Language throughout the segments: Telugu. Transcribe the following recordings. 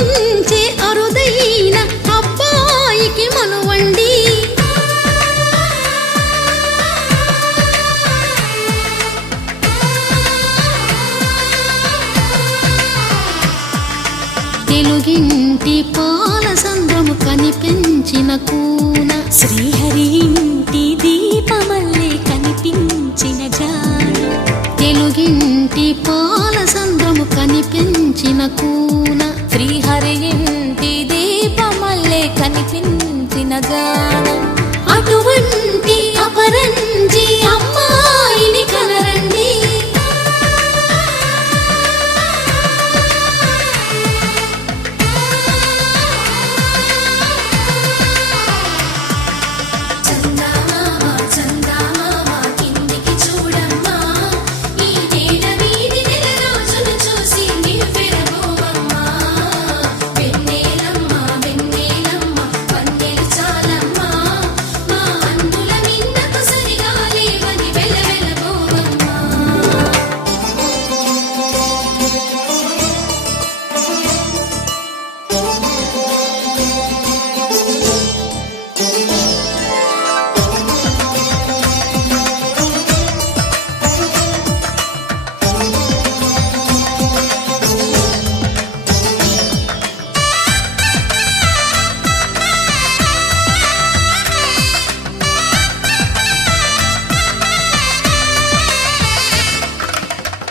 ఆదరించే అరుదైన అబ్బాయికి మనువండి. తెలుగింటి పాల సంద్రము కనిపించిన కూన, శ్రీహరి ఇంటి దీపమల్లే కనిపించిన జాడ. తెలుగింటి పాల సంద్రము కనిపించిన కూన, శ్రీహరి ఇంటి దీపమల్లే కనిపించిన జాడ. అటువంటి అపరంజి అమ్మాయిని కనరండి.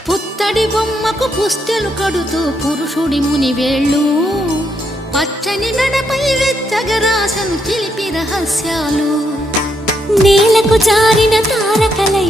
పుత్తడి బొమ్మకు పుస్తెలు కడుతూ పురుషుడి ముని వేళ్ళు, పచ్చని మెడపై వెచ్చగరాసను చిలిపి రహస్యాలు. నేలకు జారిన తారకలై